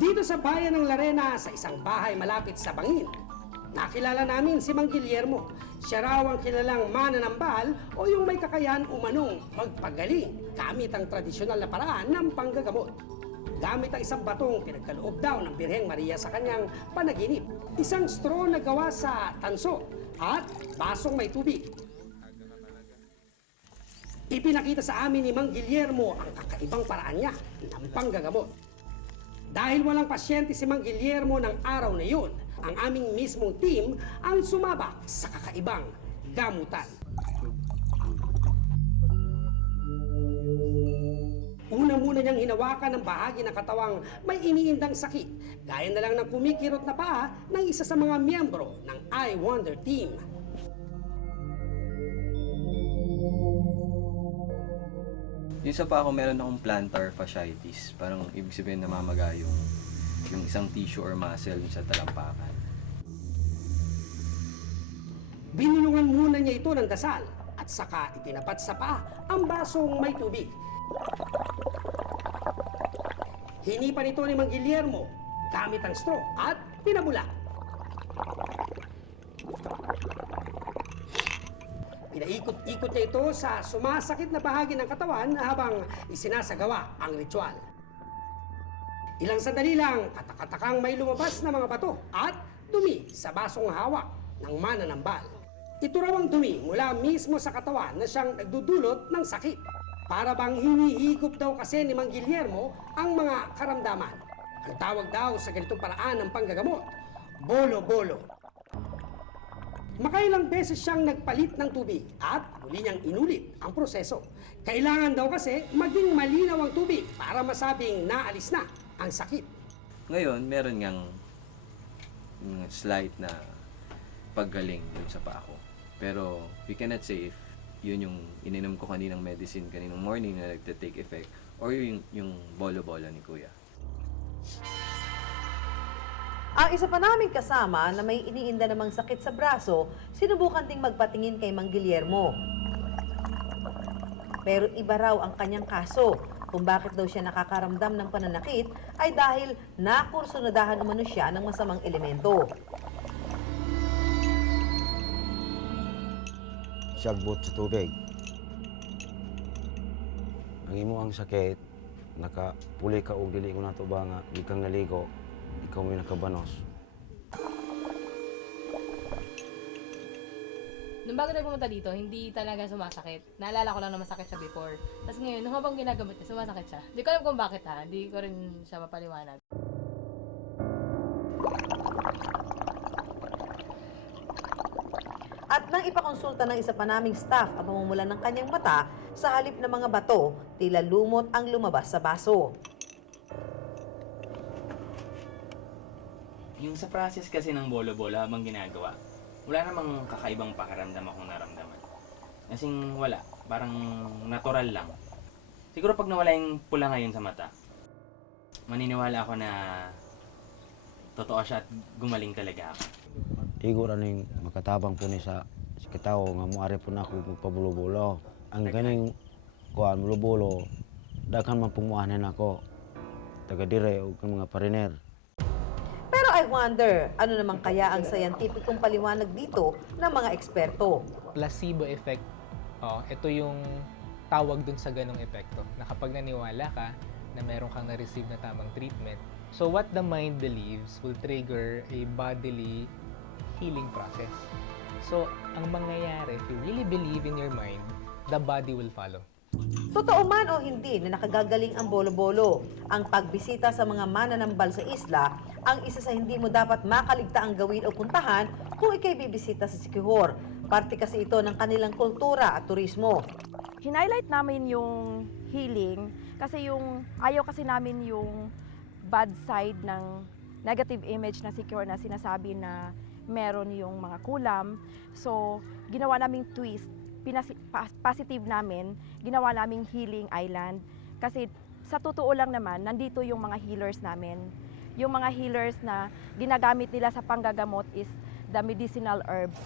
Dito sa bayan ng Larena, sa isang bahay malapit sa Bangin, nakilala namin si Mang Guillermo. Siya raw ang kilalang mananambal o yung may kakayahan umanong magpagaling gamit ang tradisyonal na paraan ng panggagamot. Gamit ang isang batong pinagkaloob daw ng Birheng Maria sa kanyang panaginip. Isang straw na gawa sa tanso at basong may tubig. Ipinakita sa amin ni Mang Guillermo ang kakaibang paraan niya ng panggagamot. Dahil walang pasyente si Mang Guillermo ng araw na yun, ang aming mismong team ang sumabak sa kakaibang gamutan. Una muna niyang hinawakan ng bahagi ng katawang may iniindang sakit, gaya na lang ng kumikirot na paa ng isa sa mga miyembro ng I Wonder Team. Yung sa pa ako, meron akong plantar fasciitis. Parang ibig sabihin namamaga yung isang tissue or muscle sa talampakan. Binulungan muna niya ito ng dasal at saka itinapat sa paa ang basong may tubig. Hinipan ito ni Mang Guillermo gamit ang straw at pinabula. Pinaikot-ikot niya ito sa sumasakit na bahagi ng katawan habang isinasagawa ang ritual. Ilang sandali lang, katakatakang may lumabas na mga bato at dumi sa basong hawak ng mananambal. Ito raw ang dumi mula mismo sa katawan na siyang nagdudulot ng sakit. Para bang hinihigop daw kasi ni Mang Guillermo ang mga karamdaman. Ang tawag daw sa ganitong paraan ng panggagamot, bolo-bolo. Makailang beses siyang nagpalit ng tubig at muli niyang inulit ang proseso. Kailangan daw kasi maging malinaw ang tubig para masabing naalis na ang sakit. Ngayon, meron ngang slight na paggaling dun sa paa ko. Pero we cannot say if yun yung ininom ko kaninang medicine kaninang morning na nagte-take effect or yung bolo-bolo ni Kuya. Ang isa pa naming kasama na may iniinda namang sakit sa braso, sinubukan ding magpatingin kay Mang Guillermo. Pero iba raw ang kanyang kaso. Kung bakit daw siya nakakaramdam ng pananakit ay dahil nakursunadahan umano siya ng masamang elemento. Sagbot sa tubig. Ang imo ang sakit, nakapuli ka og dili ko nato ba nga di kang naligo, ikaw may nakabanos. Nung bago tayo pumunta dito, hindi talaga sumasakit. Naalala ko lang na masakit siya before. Tapos ngayon, nung habang ginagamit niya, sumasakit siya. Hindi ko alam kung bakit ha. Hindi ko rin siya mapaliwanag. At nang ipakonsulta ng isa pa naming staff ang pamumulan ng kanyang mata, sa halip ng mga bato, tila lumot ang lumabas sa baso. Yung sa process kasi ng bolo-bolo habang ginagawa, wala namang kakaibang pakiramdam akong naramdaman. Kasing wala, parang natural lang. Siguro pag nawala yung pula ngayon sa mata, maniniwala ako na totoo siya at gumaling talaga ako. Igo ra ning makatabang po ni sa katawo nga muari po na ako magpabulo-bulo. Ang ganing kuan bulo-bulo, daghan man pumuanan ako. Taga dire og mga pariner. Pero I wonder, ano naman kaya ang scientificong paliwanag dito ng mga eksperto? Placebo effect. Ito yung tawag dun sa ganong epekto. Na kapag naniwala ka na meron kang na-receive na tamang treatment, so what the mind believes will trigger a bodily healing process. So, ang mangyayari, if you really believe in your mind, the body will follow. Totoo man o hindi na nakagagaling ang bolo-bolo, ang pagbisita sa mga mananambal sa isla ang isa sa hindi mo dapat makaligtaang gawin o puntahan kung ikay bibisita sa Siquijor. Parte kasi ito ng kanilang kultura at turismo. Hinighlight namin yung healing kasi ayaw kasi namin yung bad side ng negative image na Siquijor na sinasabi na meron yung mga kulam. So, ginawa naming twist, positive namin, ginawa naming healing island. Kasi sa totoo lang naman, nandito yung mga healers namin. Yung mga healers na ginagamit nila sa panggagamot is the medicinal herbs.